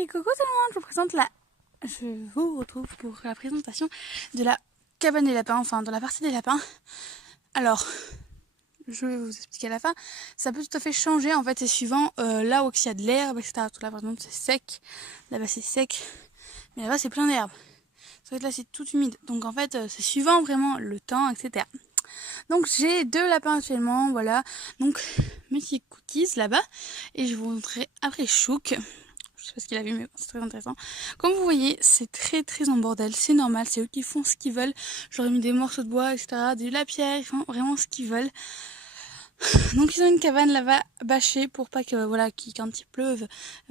Et coucou tout le monde, je vous retrouve pour la présentation de la cabane des lapins, enfin de la partie des lapins. Alors, je vais vous expliquer à la fin. Ça peut tout à fait changer, en fait, c'est suivant là où il y a de l'herbe, etc. Tout là, par exemple, c'est sec. Là-bas, c'est sec. Mais là-bas, c'est plein d'herbe. Ça va être là, c'est tout humide. Donc, en fait, c'est suivant vraiment le temps, etc. Donc, j'ai 2 lapins actuellement, voilà. Donc, Monsieur Cookies là-bas. Et je vous montrerai après Chouk. Je sais pas ce qu'il a vu, mais c'est très intéressant. Comme vous voyez, c'est très en bordel. C'est normal, c'est eux qui font ce qu'ils veulent. J'aurais mis des morceaux de bois, etc. De la pierre, ils font vraiment ce qu'ils veulent. Donc ils ont une cabane là-bas bâchée pour pas que, voilà, quand il pleuve,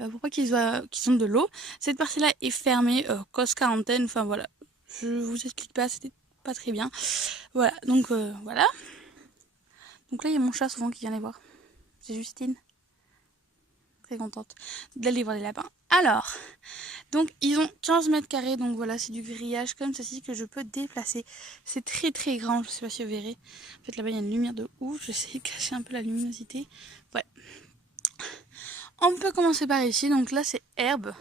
pour pas qu'ils ont de l'eau. Cette partie-là est fermée, cause quarantaine. Enfin voilà, je vous explique pas, c'était pas très bien. Voilà, donc voilà. Donc là il y a mon chat souvent qui vient les voir. C'est Justine. Très contente d'aller voir les lapins. Alors, donc ils ont 15 mètres carrés, donc voilà, c'est du grillage comme ceci que je peux déplacer. C'est très grand, je sais pas si vous verrez. En fait là-bas il y a une lumière de ouf, j'essaie de cacher un peu la luminosité. Ouais. On peut commencer par ici, donc là c'est herbe.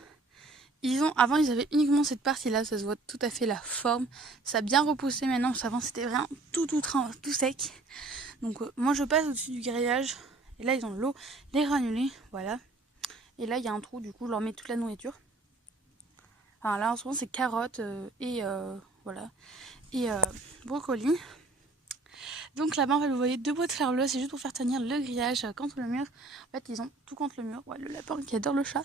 Avant ils avaient uniquement cette partie là, ça se voit tout à fait la forme. Ça a bien repoussé maintenant, parce qu'avant c'était vraiment tout sec. Donc moi je passe au-dessus du grillage, et là ils ont l'eau, les granulés, voilà. Et là, il y a un trou, du coup, je leur mets toute la nourriture. Alors là, en ce moment, c'est carottes voilà. Et brocolis. Donc là-bas, en fait, vous voyez 2 boîtes de fleurs bleues. C'est juste pour faire tenir le grillage contre le mur. En fait, ils ont tout contre le mur. Ouais, le lapin qui adore le chat.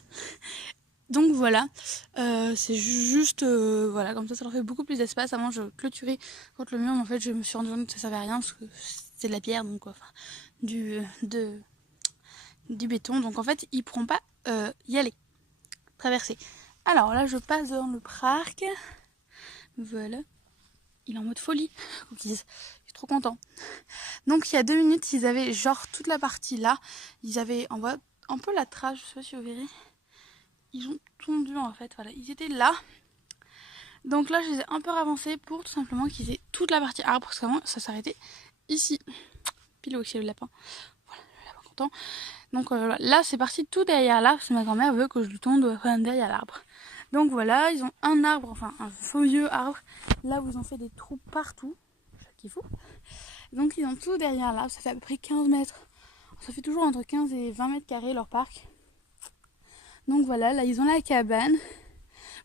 Donc voilà. C'est juste, voilà, comme ça leur fait beaucoup plus d'espace. Avant, je clôturais contre le mur. Mais en fait, je me suis rendu compte que ça servait à rien. Parce que c'est de la pierre, donc enfin, du béton. Donc en fait, ils pourront pas y aller. Traverser. Alors là, je passe dans le parc. Voilà. Il est en mode folie. Cookies. Il est trop content. Donc il y a 2 minutes, ils avaient genre toute la partie là. Ils avaient, on voit un peu la trace, je sais pas si vous verrez. Ils ont tondu en fait. Voilà. Ils étaient là. Donc là, je les ai un peu avancés pour tout simplement qu'ils aient toute la partie arbre. Parce qu'avant, ça s'arrêtait ici. Pile au chez le lapin. Voilà, le lapin content. Donc là, c'est parti tout derrière l'arbre. Parce que ma grand-mère veut que je le tonde derrière l'arbre. Donc voilà, ils ont un arbre, enfin un faux vieux arbre. Là où ils ont fait des trous partout. Qui fou. Donc ils ont tout derrière l'arbre, ça fait à peu près 15 mètres. Ça fait toujours entre 15 et 20 mètres carrés leur parc. Donc voilà, là ils ont la cabane.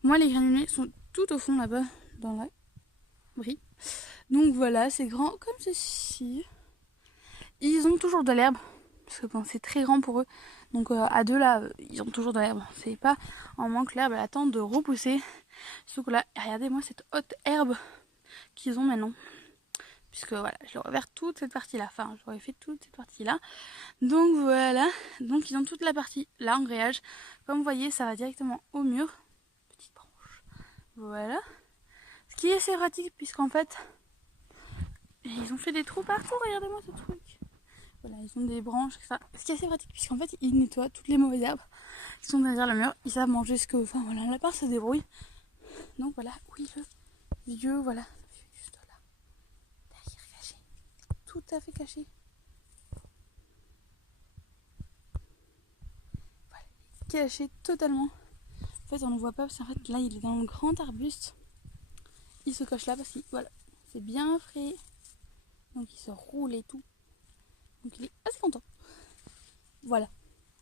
Moi les granulés sont tout au fond là-bas, dans la brie. Donc voilà, c'est grand comme ceci. Ils ont toujours de l'herbe, parce que bon, c'est très grand pour eux. Donc à 2 là, ils ont toujours de l'herbe. C'est pas en manque, l'herbe elle attend de repousser. Sauf que là, regardez-moi cette haute herbe qu'ils ont maintenant. Puisque voilà, je leur ai ouvert toute cette partie là. Enfin, j'aurais fait toute cette partie là. Donc voilà. Donc ils ont toute la partie là en grillage. Comme vous voyez, ça va directement au mur. Petite branche. Voilà. Ce qui est assez pratique, puisqu'en fait, ils ont fait des trous partout. Regardez-moi ce truc. Voilà, ils ont des branches, etc. Ce qui est assez pratique, puisqu'en fait, ils nettoient toutes les mauvaises herbes qui sont derrière le mur. Ils savent manger ce que. Enfin voilà, la part se débrouille. Donc voilà, oui, le vieux, voilà. Juste là. Derrière, caché. Tout à fait caché. Voilà. Caché totalement. En fait, on ne voit pas parce qu'en fait, là, il est dans le grand arbuste. Il se cache là parce que, voilà, c'est bien frais. Donc, il se roule et tout. Donc, il est assez content. Voilà.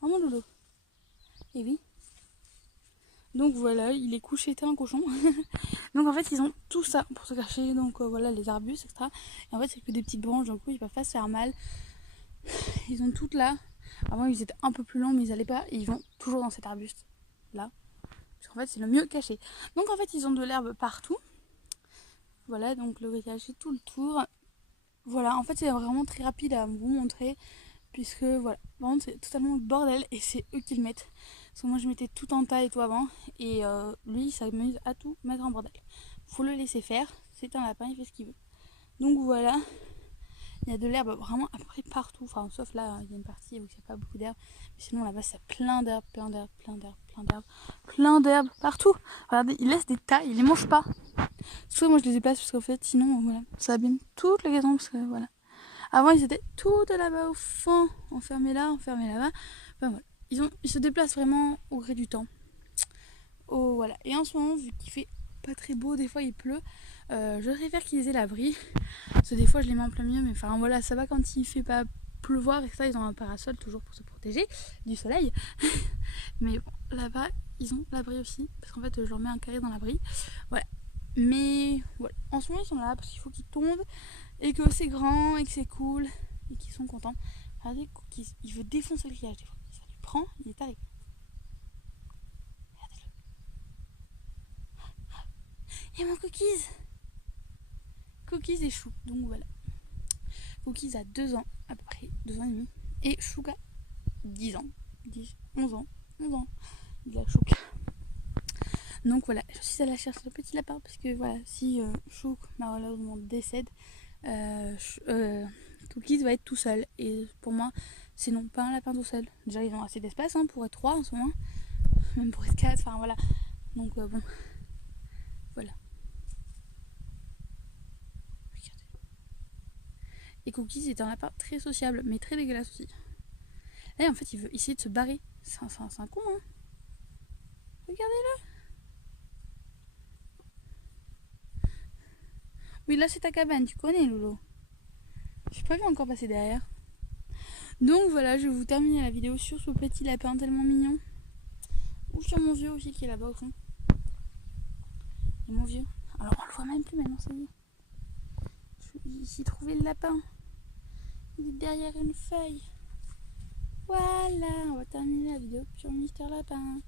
Vraiment Lolo. Et oui. Donc, voilà, il est couché tel un cochon. Donc, en fait, ils ont tout ça pour se cacher. Donc, voilà, les arbustes, etc. Et en fait, c'est que des petites branches. Donc, oui, ils peuvent pas se faire mal. Ils ont toutes là. Avant, ils étaient un peu plus longs, mais ils allaient pas. Et ils vont toujours dans cet arbuste. Là. Parce qu'en fait, c'est le mieux caché. Donc, en fait, ils ont de l'herbe partout. Voilà, donc le grillage c'est tout le tour. Voilà, en fait c'est vraiment très rapide à vous montrer. Puisque voilà, vraiment c'est totalement le bordel et c'est eux qui le mettent. Parce que moi je mettais tout en tas et tout avant. Et lui il s'amuse à tout mettre en bordel. Faut le laisser faire, c'est un lapin, il fait ce qu'il veut. Donc voilà, il y a de l'herbe vraiment à peu près partout. Enfin sauf là, il y a une partie où il n'y a pas beaucoup d'herbe. Mais sinon là-bas c'est plein d'herbe, plein d'herbe partout. Regardez, il laisse des tas, il les mange pas. Soit moi je les déplace parce qu'en fait sinon voilà, ça abîme toute le gazon parce que voilà. Avant ils étaient tout là-bas au fond, enfermés là-bas. Enfin voilà. Ils se déplacent vraiment au gré du temps. Oh voilà. Et en ce moment, vu qu'il fait pas très beau, des fois il pleut, je préfère qu'ils aient l'abri. Parce que des fois je les mets en plein milieu, mais enfin voilà, ça va quand il fait pas pleuvoir et ça, ils ont un parasol toujours pour se protéger du soleil. Mais bon, là-bas, ils ont l'abri aussi, parce qu'en fait, je leur mets un carré dans l'abri. Voilà. Mais voilà, en ce moment, ils sont là parce qu'il faut qu'ils tombent et que c'est grand et que c'est cool et qu'ils sont contents. Regardez, Cookies, il veut défoncer le grillage des fois. Ça lui prend, il est arrivé. Regardez-le. Et mon Cookies, Cookies et Chou. Donc voilà. Cookies a 2 ans, à peu près, 2 ans et demi. Et Chouka, 10 ans. 10, 11 ans. 11 ans. Il a Chouka. Donc voilà, je suis allée chercher le petit lapin parce que voilà, si Chouk malheureusement décède, Cookies va être tout seul. Et pour moi, c'est non pas un lapin tout seul. Déjà, ils ont assez d'espace pour être 3 en ce moment, même pour être 4, enfin voilà. Donc bon, voilà. Regardez. Et Cookies est un lapin très sociable, mais très dégueulasse aussi. Là, en fait, il veut essayer de se barrer. C'est un con, hein. Regardez-le. Oui, là, c'est ta cabane, tu connais, Lolo. J'ai pas vu encore passer derrière. Donc voilà, je vais vous terminer la vidéo sur ce petit lapin tellement mignon. Ou sur mon vieux aussi qui est là-bas au fond. Et mon vieux. Alors on le voit même plus maintenant, ça y est. J'ai trouvé le lapin. Il est derrière une feuille. Voilà, on va terminer la vidéo sur Mister Lapin.